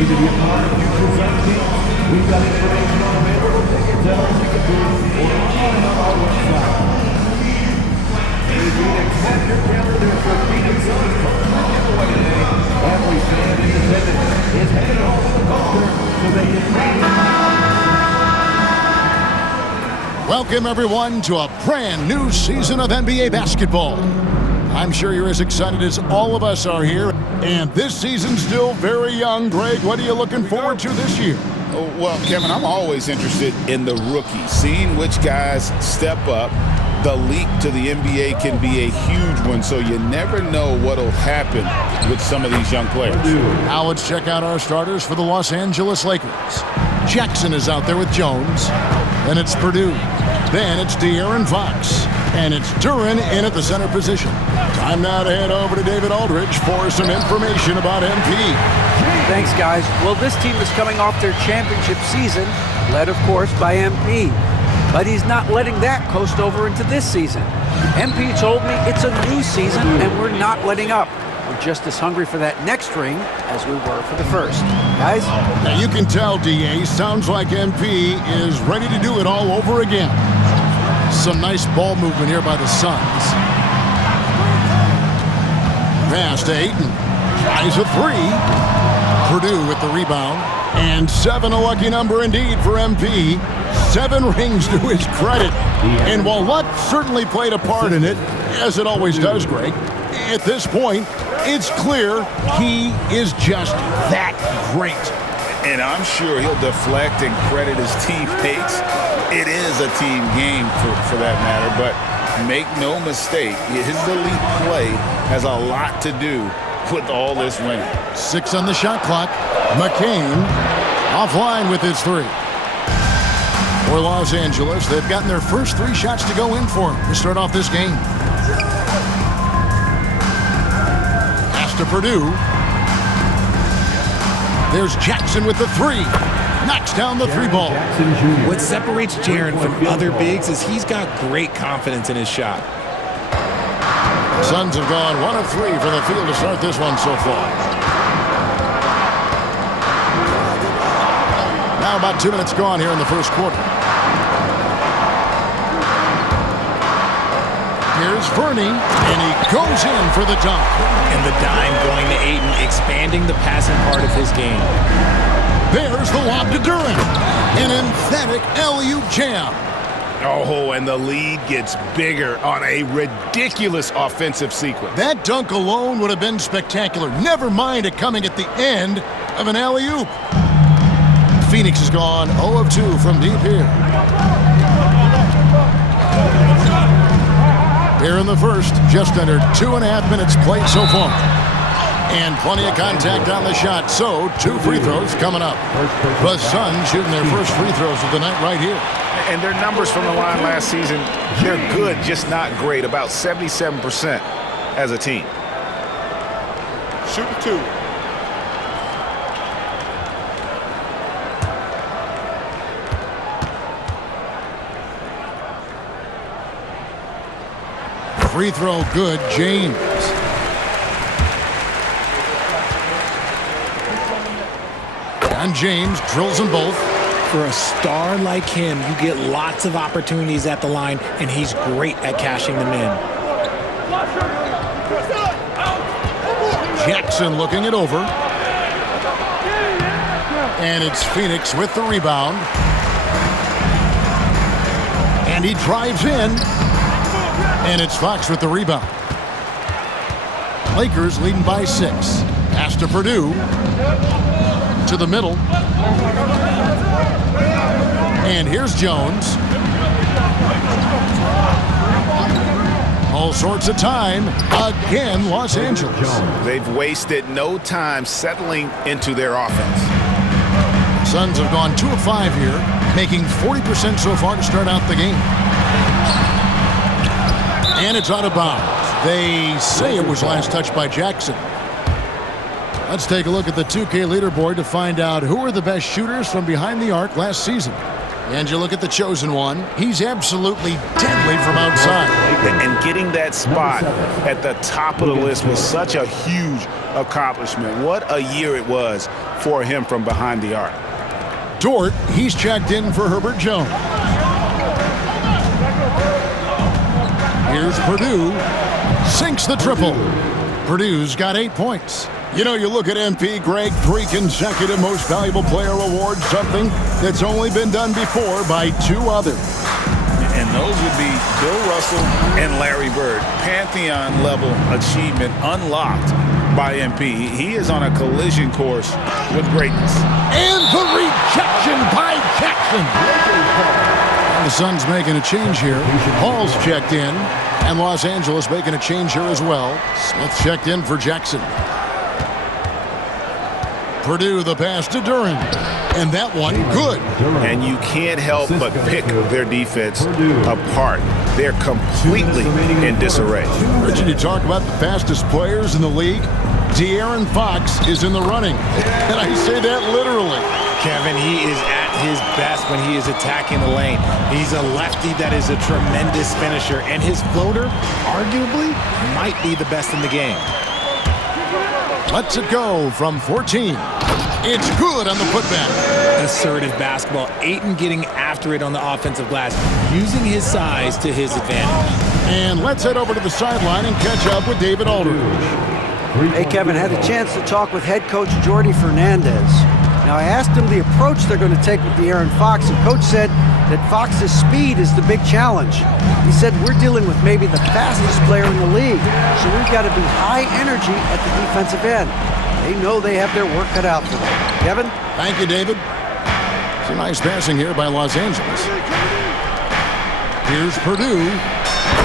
Looking to be a part of future Suns games? We've got information on available tickets at our ticket booth or online on our website. Hey Phoenix, mark your calendar for Phoenix Suns coaster giveaway today. Every fan in attendance is headed home with a coaster so they can Welcome, everyone, to a brand new season of NBA basketball. I'm sure you're as excited as all of us are here, and this season's still very young. Greg, what are you looking forward to this year? Well, Kevin, I'm always interested in the rookies, seeing which guys step up. The leap to the NBA can be a huge one, so you never know what'll happen with some of these young players. Now let's check out our starters for the Los Angeles Lakers. Jackson is out there with Jones. Then it's Purdue. Then it's De'Aaron Fox. And it's Duren in at the center position. Time now to head over to David Aldridge for some information about MP. Thanks, guys. Well, this team is coming off their championship season, led, of course, by MP. But he's not letting that coast over into this season. MP told me it's a new season, and we're not letting up. We're just as hungry for that next ring as we were for the first. Guys? Now you can tell, DA, sounds like MP is ready to do it all over again. Some nice ball movement here by the Suns. Pass to Ayton. Tries a three. Purdue with the rebound. And 7 a lucky number indeed for MP. 7 rings to his credit. And while luck certainly played a part in it, as it always does, Greg, at this point, it's clear he is just that great. And I'm sure he'll deflect and credit his teammates. It is a team game for that matter, but make no mistake, his elite play has a lot to do with all this winning. 6 on the shot clock. McCain offline with his 3. For Los Angeles, they've gotten their first 3 shots to go in for him to start off this game. Pass to Purdue. There's Jackson with the 3. Knocks down the 3 ball. What separates Jaren from other bigs is he's got great confidence in his shot. Suns have gone 1 of 3 from the field to start this one so far. Now about 2 minutes gone here in the first quarter. Here's Fernie, and he goes in for the dunk. And the dime going to Ayton, expanding the passing part of his game. There's the lob to Duren. An emphatic alley-oop jam. Oh, and the lead gets bigger on a ridiculous offensive sequence. That dunk alone would have been spectacular. Never mind it coming at the end of an alley-oop. Phoenix has gone 0 of 2 from deep here. Here in the first, just under 2.5 minutes played so far. And plenty of contact on the shot, so 2 free throws coming up. The Suns shooting their first free throws of the night right here. And their numbers from the line last season, they're good, just not great. About 77% as a team. Shoot the 2. Free throw good, James. And James drills them both. For a star like him, you get lots of opportunities at the line, and he's great at cashing them in. Jackson looking it over. And it's Phoenix with the rebound. And he drives in. And it's Fox with the rebound. Lakers leading by 6. Pass to Purdue. To the middle. And here's Jones. All sorts of time. Again, Los Angeles. They've wasted no time settling into their offense. Suns have gone 2 of 5 here, making 40% so far to start out the game. And it's out of bounds. They say it was last touched by Jackson. Let's take a look at the 2K leaderboard to find out who are the best shooters from behind the arc last season. And you look at the chosen one. He's absolutely deadly from outside. And getting that spot at the top of the list was such a huge accomplishment. What a year it was for him from behind the arc. Dort, he's checked in for Herbert Jones. Here's Purdue. Sinks the triple. Purdue's got 8 points. You know, you look at MP, Greg, 3 consecutive Most Valuable Player awards, something that's only been done before by 2 others. And those would be Bill Russell and Larry Bird. Pantheon-level achievement unlocked by MP. He is on a collision course with greatness. And the rejection by Jackson. The Suns making a change here. Hall's checked in. And Los Angeles making a change here as well. Smith checked in for Jackson. Purdue the pass to Duren. And that one, good. And you can't help but pick their defense apart. They're completely in disarray. Richard, you talk about the fastest players in the league. De'Aaron Fox is in the running. And I say that literally. Kevin, he is at his best when he is attacking the lane. He's a lefty that is a tremendous finisher, and his floater, arguably, might be the best in the game. Lets it go from 14. It's good on the putback. Assertive basketball. Ayton getting after it on the offensive glass, using his size to his advantage. And let's head over to the sideline and catch up with David Aldridge. Hey, Kevin, had a chance to talk with head coach Jordi Fernandez. Now, I asked him the approach they're going to take with De'Aaron Fox, and coach said that Fox's speed is the big challenge. He said, we're dealing with maybe the fastest player in the league, so we've got to be high energy at the defensive end. They know they have their work cut out for them. Kevin? Thank you, David. It's a nice passing here by Los Angeles. Here's Purdue.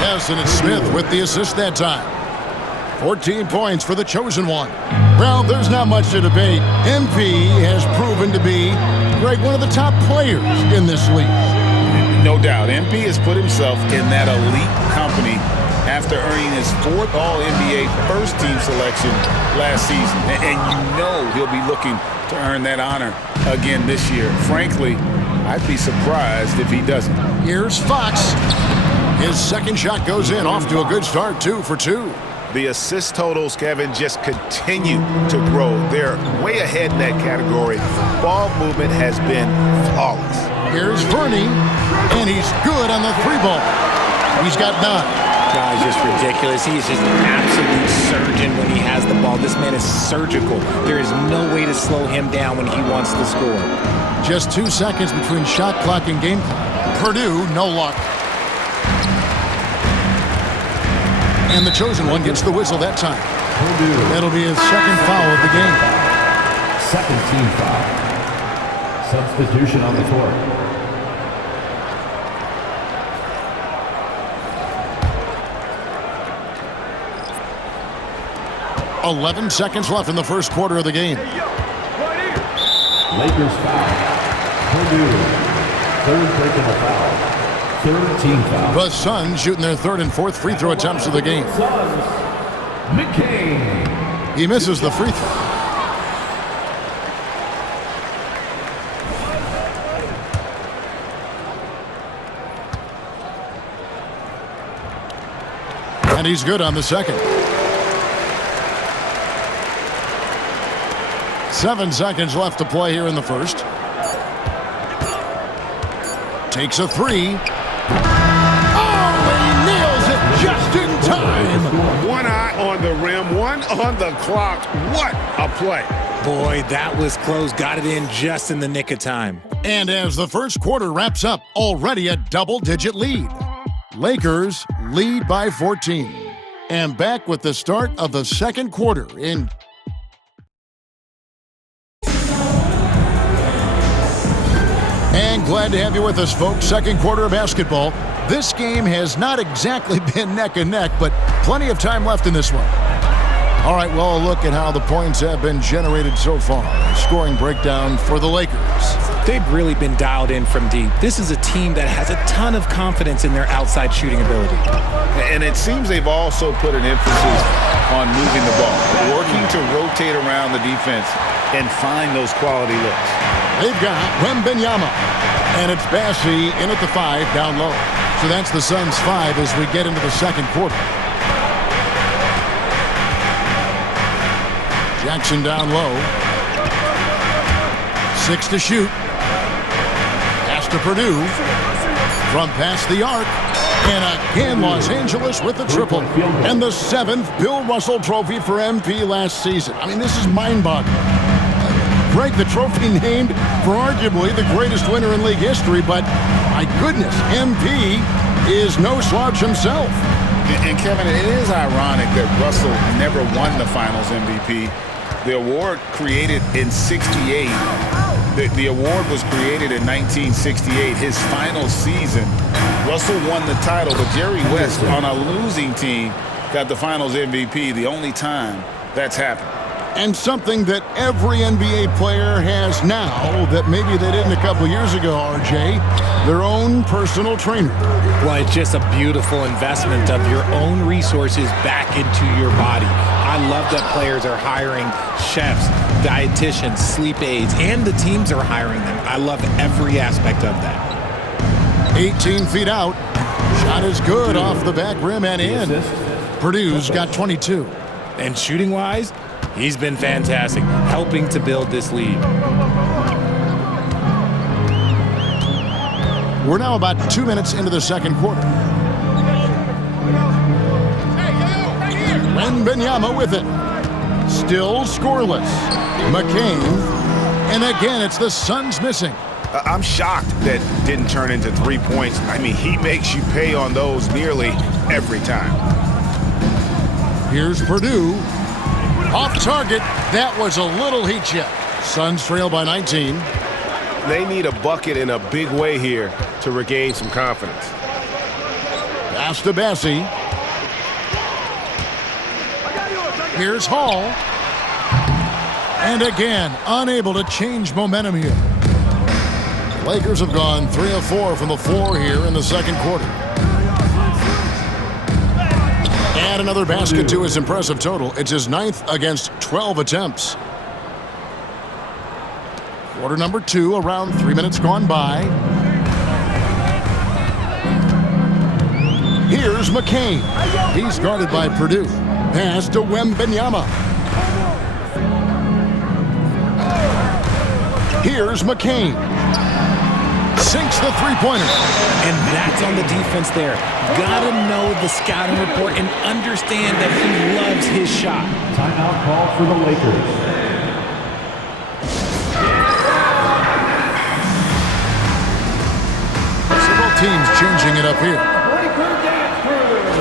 Yes, and it's Smith with the assist that time. 14 points for the chosen one. Well, there's not much to debate. MP has proven to be, Greg, one of the top players in this league. No doubt. MP has put himself in that elite company after earning his 4th All-NBA first-team selection last season. And you know he'll be looking to earn that honor again this year. Frankly, I'd be surprised if he doesn't. Here's Fox. His second shot goes in, off to a good start, 2 for 2. The assist totals, Kevin, just continue to grow. They're way ahead in that category. Ball movement has been flawless. Here's Fernie, and he's good on the 3-ball. He's got 9. Guy's just ridiculous. He is just an absolute surgeon when he has the ball. This man is surgical. There is no way to slow him down when he wants to score. Just 2 seconds between shot clock and game clock. Purdue, no luck. And the chosen one gets the whistle that time. That'll be his second foul of the game. Second team foul. Substitution on the court. .11 seconds left in the first quarter of the game. Lakers foul. Purdue. Third personal foul. Third team foul. The Suns shooting their 3rd and 4th free throw attempts of the game. McCain. He misses the free throw. And he's good on the second. 7 seconds left to play here in the first. Takes a 3. Oh, he nails it just in time. One eye on the rim, one on the clock. What a play. Boy, that was close. Got it in just in the nick of time. And as the first quarter wraps up, already a double-digit lead. Lakers lead by 14. And back with the start of the second quarter in And glad to have you with us, folks. Second quarter of basketball. This game has not exactly been neck and neck, but plenty of time left in this one. All right, well, a look at how the points have been generated so far. Scoring breakdown for the Lakers. They've really been dialed in from deep. This is a team that has a ton of confidence in their outside shooting ability. And it seems they've also put an emphasis on moving the ball, working to rotate around the defense and find those quality looks. They've got Wembanyama. And it's Bassey in at the 5, down low. So that's the Suns' 5 as we get into the second quarter. Jackson down low. 6 to shoot. Pass to Purdue. From past the arc. And again, Los Angeles with the triple. And the 7th Bill Russell Trophy for MP last season. I mean, this is mind-boggling. Greg, the trophy named for arguably the greatest winner in league history, but my goodness, MP is no slouch himself. And Kevin, it is ironic that Russell never won the Finals MVP. The award created in '68. The award was created in 1968, his final season. Russell won the title, but Jerry West on a losing team got the Finals MVP, the only time that's happened. And something that every NBA player has now that maybe they didn't a couple years ago, RJ, their own personal trainer. Well, it's just a beautiful investment of your own resources back into your body. I love that players are hiring chefs, dietitians, sleep aides, and the teams are hiring them. I love every aspect of that. 18 feet out. Shot is good off the back rim and in. Purdue's got 22. And shooting-wise, he's been fantastic, helping to build this lead. We're now about 2 minutes into the second quarter. Wembanyama with it. Still scoreless. McCain. And again, it's the Suns missing. I'm shocked that didn't turn into 3 points. I mean, he makes you pay on those nearly every time. Here's Purdue. Off target. That was a little heat check. Suns trail by 19. They need a bucket in a big way here to regain some confidence. Pass to Bassey. Here's Hall. And again, unable to change momentum here. Lakers have gone 3 of 4 from the floor here in the second quarter. Add another basket to his impressive total. It's his 9th against 12 attempts. Quarter number 2, around 3 minutes gone by. Here's McCain. He's guarded by Purdue. Pass to Wembanyama. Here's McCain. Sinks the three-pointer. And that's on the defense there. Gotta know the scouting report and understand that he loves his shot. Timeout call for the Lakers. Several teams changing it up here.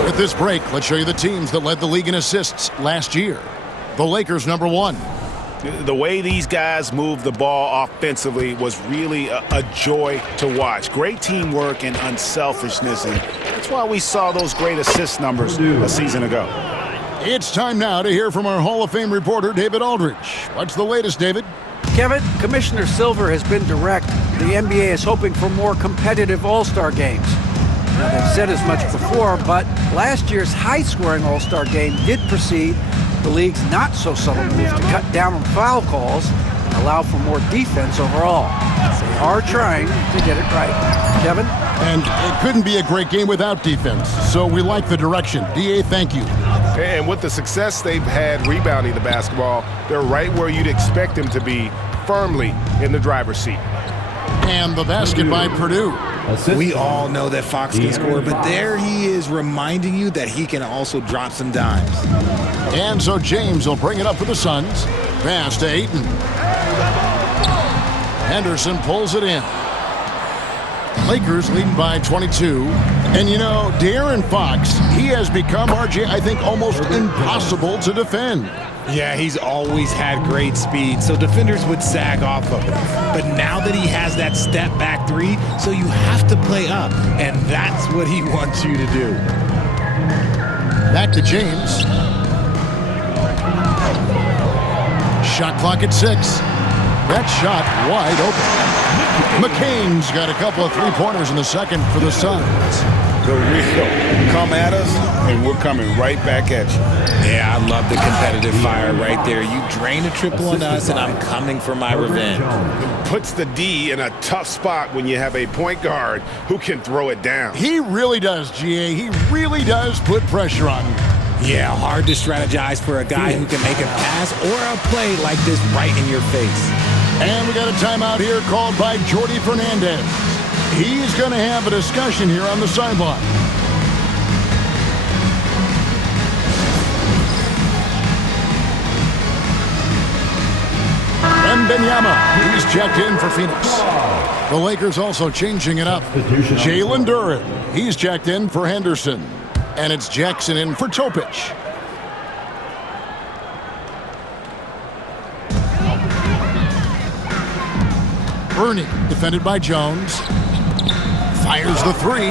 With this break, let's show you the teams that led the league in assists last year. The Lakers, number 1. The way these guys move the ball offensively was really a joy to watch. Great teamwork and unselfishness, and that's why we saw those great assist numbers a season ago. It's time now to hear from our Hall of Fame reporter, David Aldridge. What's the latest, David? Kevin, Commissioner Silver has been direct. The NBA is hoping for more competitive All-Star games. Now, they've said as much before, but last year's high-scoring All-Star game did precede the league's not-so-subtle move to cut down on foul calls and allow for more defense overall. They are trying to get it right. Kevin? And it couldn't be a great game without defense, so we like the direction. DA, thank you. And with the success they've had rebounding the basketball, they're right where you'd expect them to be, firmly in the driver's seat. And the basket by Purdue. We all know that Fox can score, but there he is reminding you that he can also drop some dimes. And so James will bring it up for the Suns. Pass to Ayton. Henderson pulls it in. Lakers leading by 22. And you know, De'Aaron Fox, he has become, RJ, I think, almost impossible to defend. Yeah, he's always had great speed, so defenders would sag off of him. But now that he has that step-back three, so you have to play up, and that's what he wants you to do. Back to James. Shot clock at 6. That shot wide open. McCain's got a couple of three-pointers in the second for the Suns. the real. Come at us, and we're coming right back at you. Yeah, I love the competitive fire right there. You drain a triple on us, and I'm coming for my revenge. Puts the D in a tough spot when you have a point guard who can throw it down. He really does, GA. He really does put pressure on you. Yeah, hard to strategize for a guy who can make a pass or a play like this right in your face. And we got a timeout here called by Jordi Fernandez. He's going to have a discussion here on the sideline. Wembanyama, he's checked in for Phoenix. The Lakers also changing it up. Jalen Duren, he's checked in for Henderson. And it's Jackson in for Topic. Ernie, defended by Jones. Fires the three.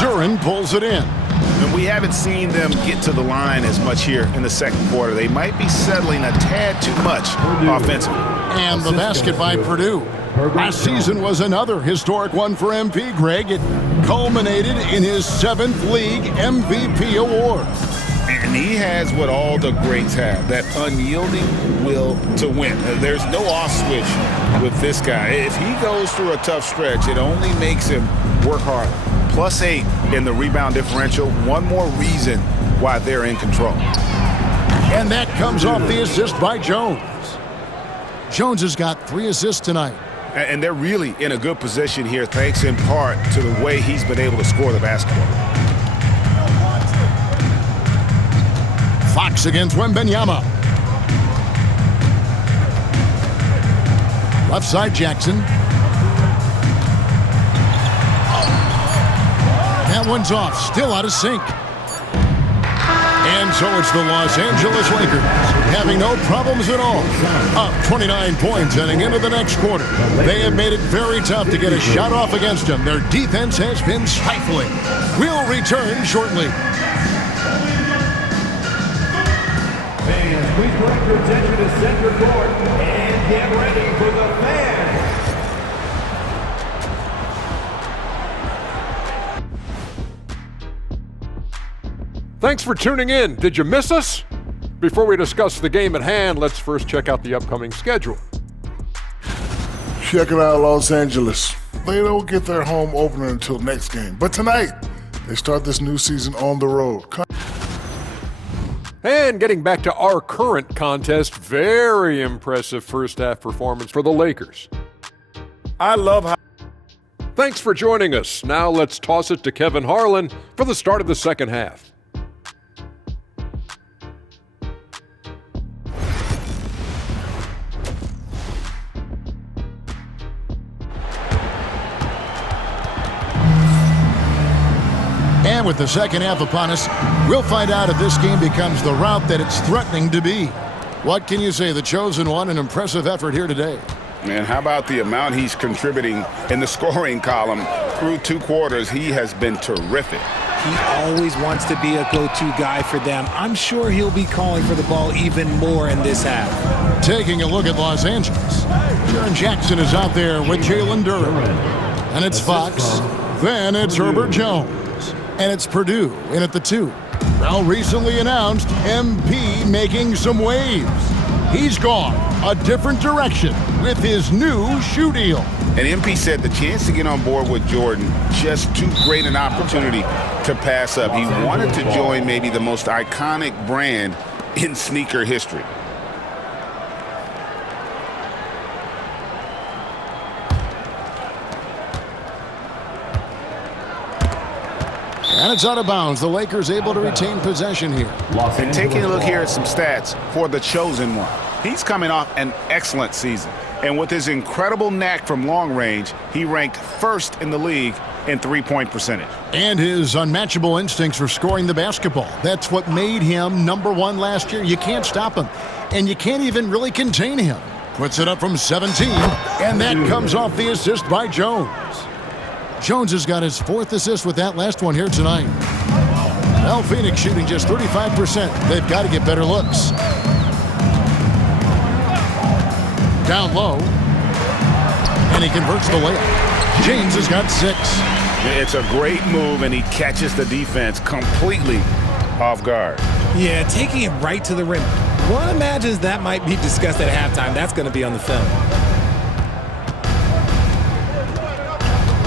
Duren pulls it in. And we haven't seen them get to the line as much here in the second quarter. They might be settling a tad too much offensively. And the basket by Purdue. Last season was another historic one for MP, Greg. It culminated in his 7th league MVP award. And he has what all the greats have, that unyielding will to win. There's no off switch with this guy. If he goes through a tough stretch, it only makes him work harder. +8 in the rebound differential. One more reason why they're in control. And that comes off the assist by Jones. Jones has got 3 assists tonight. And they're really in a good position here, thanks in part to the way he's been able to score the basketball. Fox against Wembanyama. Left side, Jackson. That one's off, still out of sync. And so it's the Los Angeles Lakers having no problems at all. Up 29 points heading into the next quarter. They have made it very tough to get a shot off against them. Their defense has been stifling. We'll return shortly. Fans, please direct your attention to center court and get ready for the fans. Thanks for tuning in. Did you miss us? Before we discuss the game at hand, let's first check out the upcoming schedule. Check it out, Los Angeles. They don't get their home opener until next game. But tonight, they start this new season on the road. And getting back to our current contest, very impressive first half performance for the Lakers. I love how... Thanks for joining us. Now let's toss it to Kevin Harlan for the start of the second half. And with the second half upon us, we'll find out if this game becomes the route that it's threatening to be. What can you say? The chosen one, an impressive effort here today. Man, how about the amount he's contributing in the scoring column? Through 2 quarters, he has been terrific. He always wants to be a go-to guy for them. I'm sure he'll be calling for the ball even more in this half. Taking a look at Los Angeles. Jaren Jackson is out there with Jalen Duren. And it's Fox. Then it's Herbert Jones. And it's Purdue in at the 2. Well, recently announced, MP making some waves. He's gone a different direction with his new shoe deal. And MP said the chance to get on board with Jordan, just too great an opportunity to pass up. He wanted to join maybe the most iconic brand in sneaker history. And it's out of bounds. The Lakers able to retain possession here. And taking a look here at some stats for the chosen one. He's coming off an excellent season. And with his incredible knack from long range, he ranked first in the league in three-point percentage. And his unmatchable instincts for scoring the basketball. That's what made him #1 last year. You can't stop him. And you can't even really contain him. Puts it up from 17. And that comes off the assist by Jones. Jones has got his 4th assist with that last one here tonight. Well, Phoenix shooting just 35%. They've got to get better looks. Down low. And he converts the layup. James has got 6. It's a great move, and he catches the defense completely off guard. Yeah, taking it right to the rim. One imagines that might be discussed at halftime. That's going to be on the film.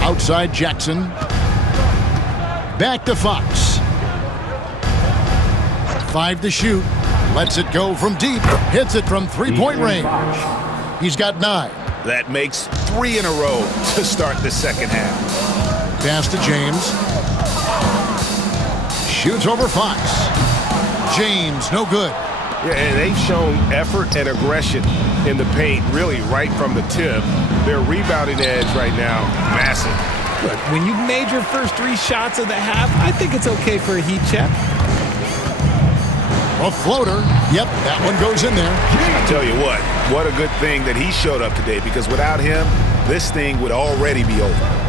Outside Jackson. Back to Fox. 5 to shoot. Lets it go from deep. Hits it from three-point range. He's got 9. That makes 3 in a row to start the second half. Pass to James. Shoots over Fox. James, no good. Yeah, and they've shown effort and aggression in the paint, really right from the tip. Their rebounding edge right now, massive. Look, when you've made your first 3 shots of the half, I think it's okay for a heat check. A floater. Yep, that one goes in there. I tell you what a good thing that he showed up today, because without him, this thing would already be over.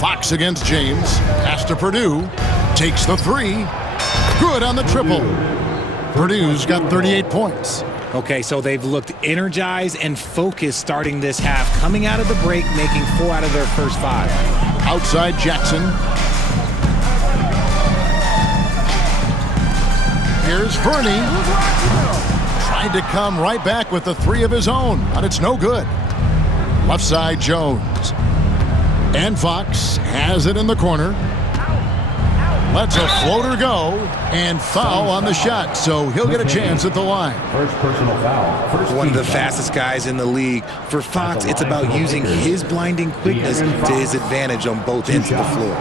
Fox against James. Pass to Purdue. Takes the 3. Good on the triple. Purdue's got 38 points. Okay, so they've looked energized and focused starting this half, coming out of the break, making 4 out of their first 5. Outside Jackson. Here's Fernie. Tried to come right back with the 3 of his own, but it's no good. Left side Jones. And Fox has it in the corner. Lets a floater go, and foul on the shot, so he'll get a chance at the line. First personal foul. One of the fastest guys in the league. For Fox, it's about using his blinding quickness to his advantage on both ends of the floor.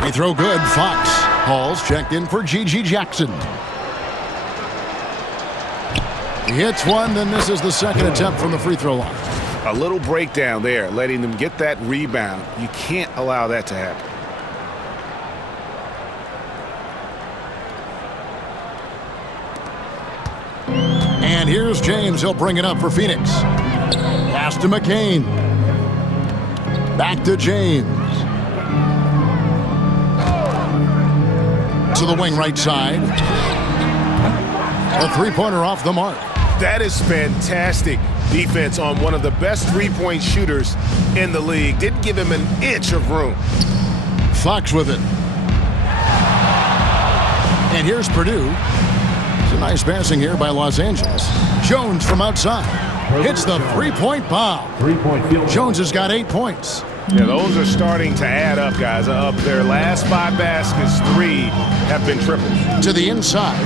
Free throw good, Fox. Hall's checked in for G.G. Jackson. He hits one, then this is the second attempt from the free throw line. A little breakdown there, letting them get that rebound. You can't allow that to happen. And here's James. He'll bring it up for Phoenix. Pass to McCain. Back to James. To the wing right side. A three-pointer off the mark. That is fantastic defense on one of the best three-point shooters in the league. Didn't give him an inch of room. Fox with it. And here's Purdue. It's a nice passing here by Los Angeles. Jones from outside. Hits the three-point bomb. 3-point field. Jones has got 8 points. Yeah, those are starting to add up, guys. Up their last 5 baskets, 3 have been tripled. To the inside.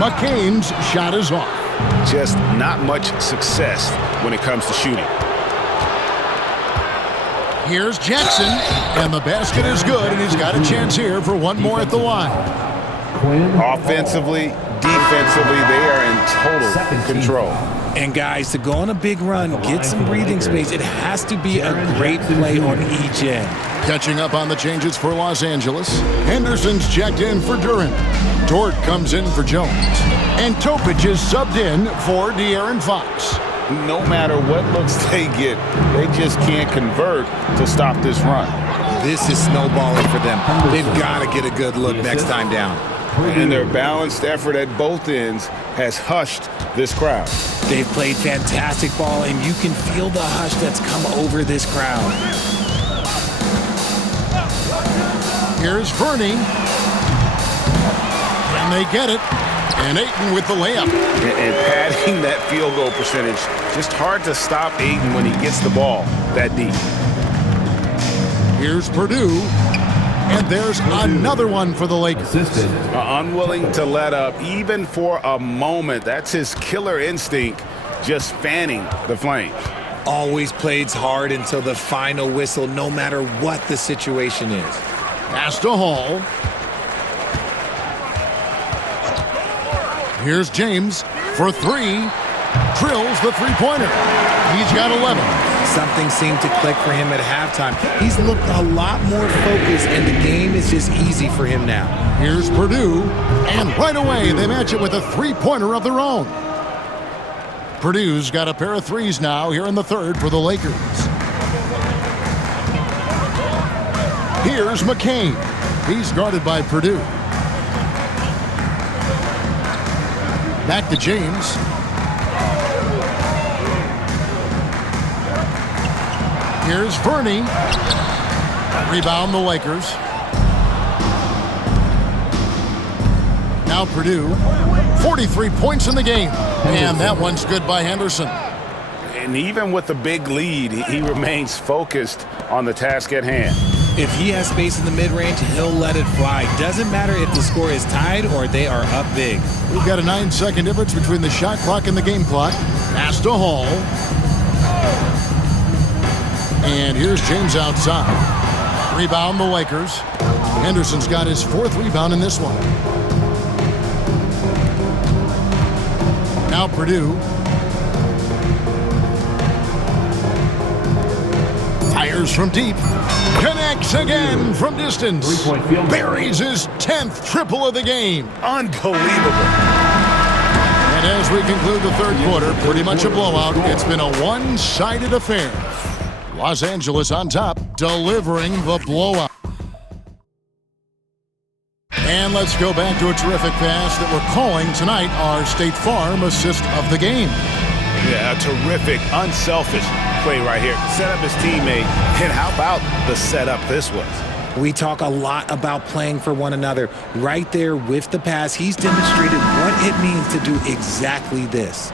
McCain's shot is off. Just not much success when it comes to shooting. Here's Jackson, and the basket is good, and he's got a chance here for one more at the line. Offensively, defensively, they are in total control. And guys, to go on a big run, get some breathing space, it has to be a great play on each end. Catching up on the changes for Los Angeles. Henderson's checked in for Durant. Dort comes in for Jones. And Topic is subbed in for De'Aaron Fox. No matter what looks they get, they just can't convert to stop this run. This is snowballing for them. They've got to get a good look next time down. And their balanced effort at both ends has hushed this crowd. They've played fantastic ball, and you can feel the hush that's come over this crowd. Here's Fernie. And they get it. And Ayton with the layup. And padding that field goal percentage, just hard to stop Ayton when he gets the ball that deep. Here's Purdue. And there's another one for the Lakers. Unwilling to let up even for a moment. That's his killer instinct, just fanning the flames. Always plays hard until the final whistle, no matter what the situation is. Pass to Hall. Here's James for 3. Drills the three-pointer. He's got 11. Something seemed to click for him at halftime. He's looked a lot more focused, and the game is just easy for him now. Here's Purdue, and right away they match it with a three-pointer of their own. Purdue's got a pair of threes now here in the third for the Lakers. Here's McCain. He's guarded by Purdue. Back to James. Here's Verney. Rebound the Lakers. Now Purdue, 43 points in the game. And that one's good by Henderson. And even with the big lead, he remains focused on the task at hand. If he has space in the mid-range, he'll let it fly. Doesn't matter if the score is tied or they are up big. We've got a 9-second difference between the shot clock and the game clock. Pass to Hall. And here's James outside. Rebound the Lakers. Henderson's got his 4th rebound in this one. Now Purdue. Fires from deep. Connects again from distance. Three-point field. Buries his 10th triple of the game. Unbelievable. And as we conclude the third quarter, pretty much a blowout. It's been a one-sided affair. Los Angeles on top, delivering the blowout. And let's go back to a terrific pass that we're calling tonight our State Farm assist of the game. Yeah, a terrific, unselfish play right here. Set up his teammate, and how about the setup this was? We talk a lot about playing for one another. Right there with the pass, he's demonstrated what it means to do exactly this.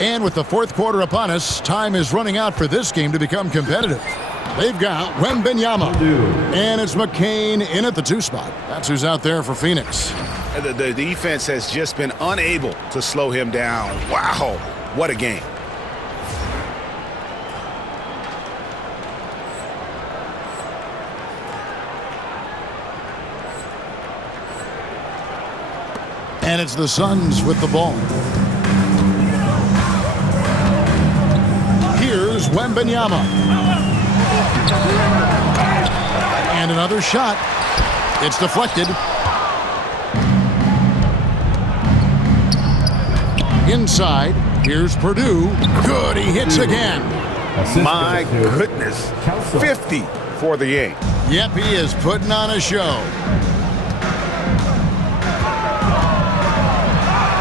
And with the fourth quarter upon us, time is running out for this game to become competitive. They've got Wembanyama, and it's McCain in at the 2 spot. That's who's out there for Phoenix. The defense has just been unable to slow him down. Wow, what a game. And it's the Suns with the ball. Here's Wembanyama. And another shot. It's deflected. Inside, here's Purdue. Good, he hits again. My goodness, 50 for the game. Yep, he is putting on a show.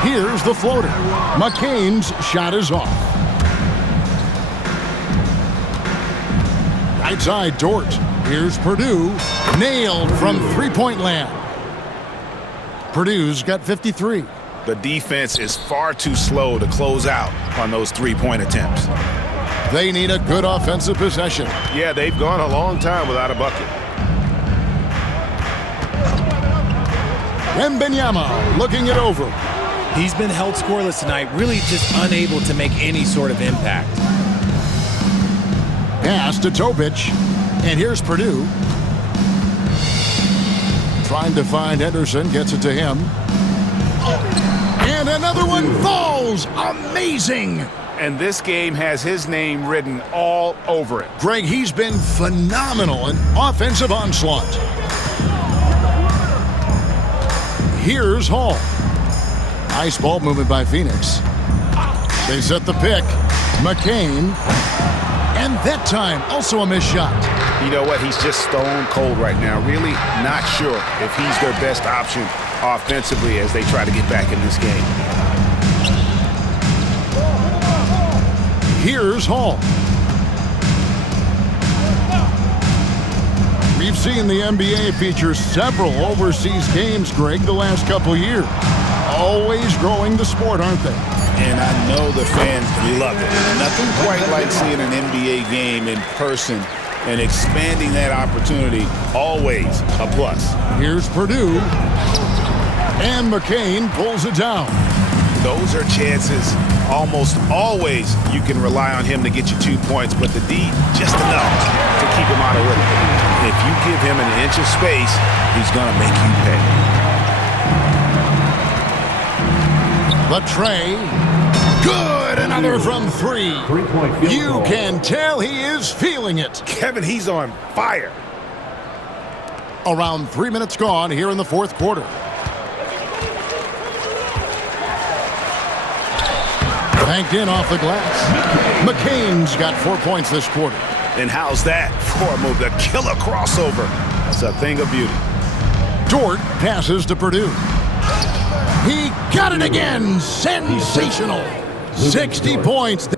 Here's the floater. McCain's shot is off. Right side, Dort. Here's Purdue. Nailed from three-point land. Purdue's got 53. The defense is far too slow to close out on those three-point attempts. They need a good offensive possession. Yeah, they've gone a long time without a bucket. Wembanyama looking it over. He's been held scoreless tonight, really just unable to make any sort of impact. Pass to Tobic. And here's Purdue. Trying to find Henderson, gets it to him. And another one falls. Amazing. And this game has his name written all over it. Greg, he's been phenomenal in offensive onslaught. Here's Hall. Nice ball movement by Phoenix. They set the pick. McCain. And that time, also a missed shot. You know what? He's just stone cold right now. Really not sure if he's their best option offensively as they try to get back in this game. Here's Hall. We've seen the NBA feature several overseas games, Greg, the last couple years. Always growing the sport, aren't they? And I know the fans love it. Nothing quite like seeing an NBA game in person and expanding that opportunity, always a plus. Here's Purdue. And McCain pulls it down. Those are chances almost always you can rely on him to get you 2 points, but the D just enough to keep him out of rhythm. If you give him an inch of space, he's going to make you pay. The tray. Good. Another from 3. You can tell he is feeling it. Kevin, he's on fire. Around 3 minutes gone here in the fourth quarter. Banked in off the glass. McCain's got 4 points this quarter. And how's that for a move? The killer crossover. That's a thing of beauty. Dort passes to Purdue. He got it again. Sensational. 60 points.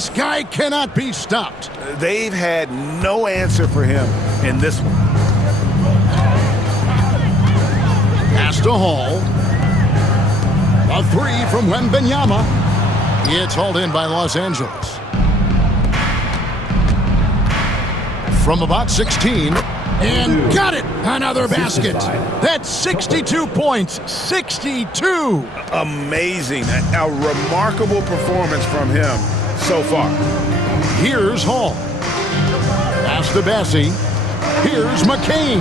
This guy cannot be stopped. They've had no answer for him in this one. Pass to Hall. A three from Wembanyama. It's hauled in by Los Angeles. From about 16. And got it! Another basket. That's 62 points. 62! Amazing. A remarkable performance from him so far. Here's Hall. Pass to Bassie. Here's McCain.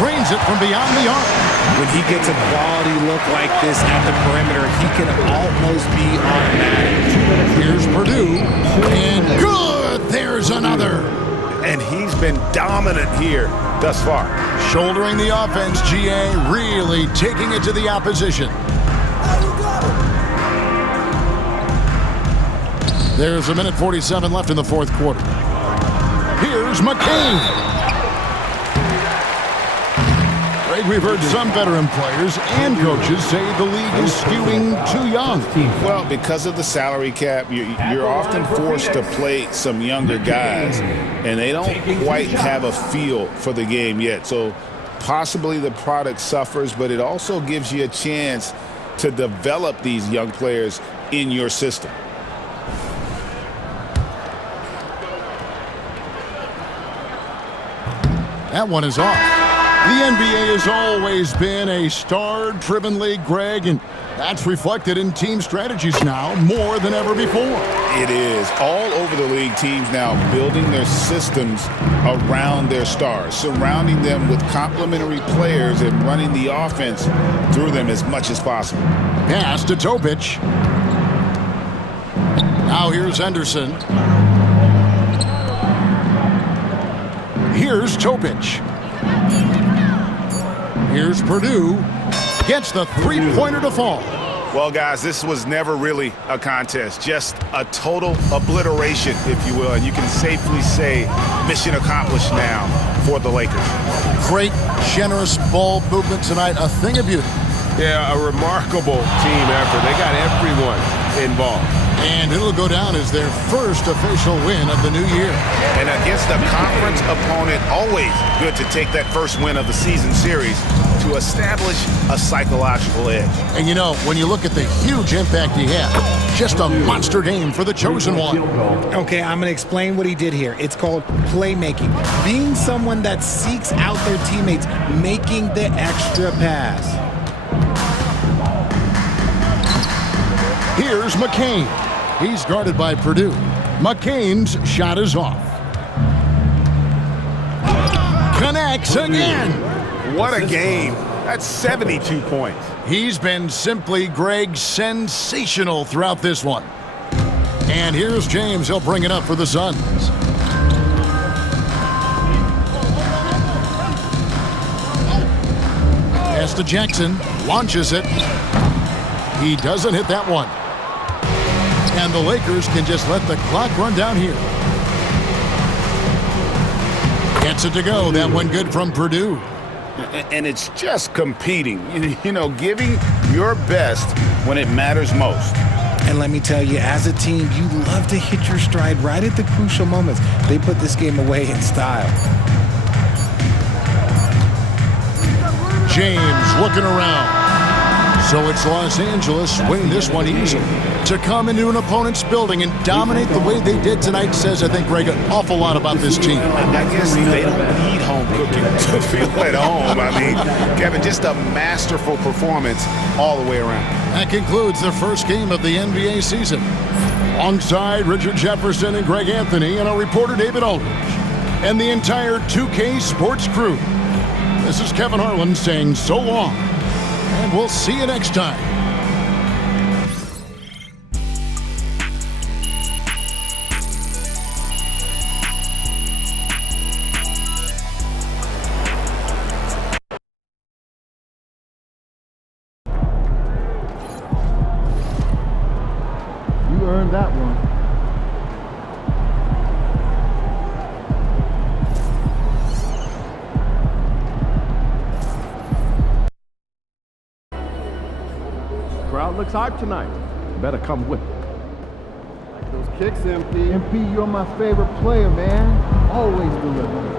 Drains it from beyond the arc. When he gets a quality look like this at the perimeter, he can almost be automatic. Here's Purdue. And good! There's another. And he's been dominant here thus far. Shouldering the offense, GA, really taking it to the opposition. There's 1:47 left in the fourth quarter. Here's McCain. Greg, we've heard some veteran players and coaches say the league is skewing too young. Well, because of the salary cap, you're often forced to play some younger guys, and they don't quite have a feel for the game yet. So possibly the product suffers, but it also gives you a chance to develop these young players in your system. That one is off. The NBA has always been a star-driven league, Greg, and that's reflected in team strategies now more than ever before. It is. All over the league, teams now building their systems around their stars, surrounding them with complementary players and running the offense through them as much as possible. Pass to Topic. Now here's Henderson. Here's Topic. Here's Purdue. Gets the three-pointer to fall. Well, guys, this was never really a contest, just a total obliteration, if you will. And you can safely say mission accomplished now for the Lakers. Great, generous ball movement tonight. A thing of beauty. Yeah, a remarkable team effort. They got everyone involved. And it'll go down as their first official win of the new year. And against a conference opponent, always good to take that first win of the season series to establish a psychological edge. And you know, when you look at the huge impact he had, just a monster game for the chosen one. Okay, I'm going to explain what he did here. It's called playmaking. Being someone that seeks out their teammates, making the extra pass. Here's McCain. He's guarded by Purdue. McCain's shot is off. Connects again. What a game. That's 72 points. He's been simply, Greg, sensational throughout this one. And here's James. He'll bring it up for the Suns. Pass to Jackson. Launches it. He doesn't hit that one. And the Lakers can just let the clock run down here. Gets it to go. That one good from Purdue. And it's just competing, you know, giving your best when it matters most. And let me tell you, as a team, you love to hit your stride right at the crucial moments. They put this game away in style. James looking around. So it's Los Angeles winning this one easily. To come into an opponent's building and dominate the way they did tonight says, I think, Greg, an awful lot about this team. I guess they don't need home cooking to feel at home. I mean, Kevin, just a masterful performance all the way around. That concludes the first game of the NBA season. Alongside Richard Jefferson and Greg Anthony and our reporter David Aldridge and the entire 2K Sports crew, this is Kevin Harlan saying so long. And we'll see you next time. You earned that one. Crowd looks hyped tonight. Better come with it. Like those kicks, MP. MP, you're my favorite player, man. Always deliver.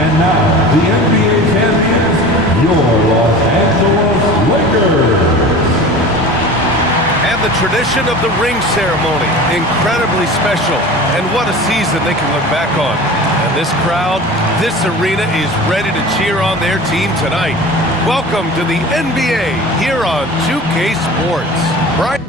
And now, the NBA champions, your Los Angeles Lakers. And the tradition of the ring ceremony, incredibly special. And what a season they can look back on. And this crowd, this arena is ready to cheer on their team tonight. Welcome to the NBA here on 2K Sports. Brian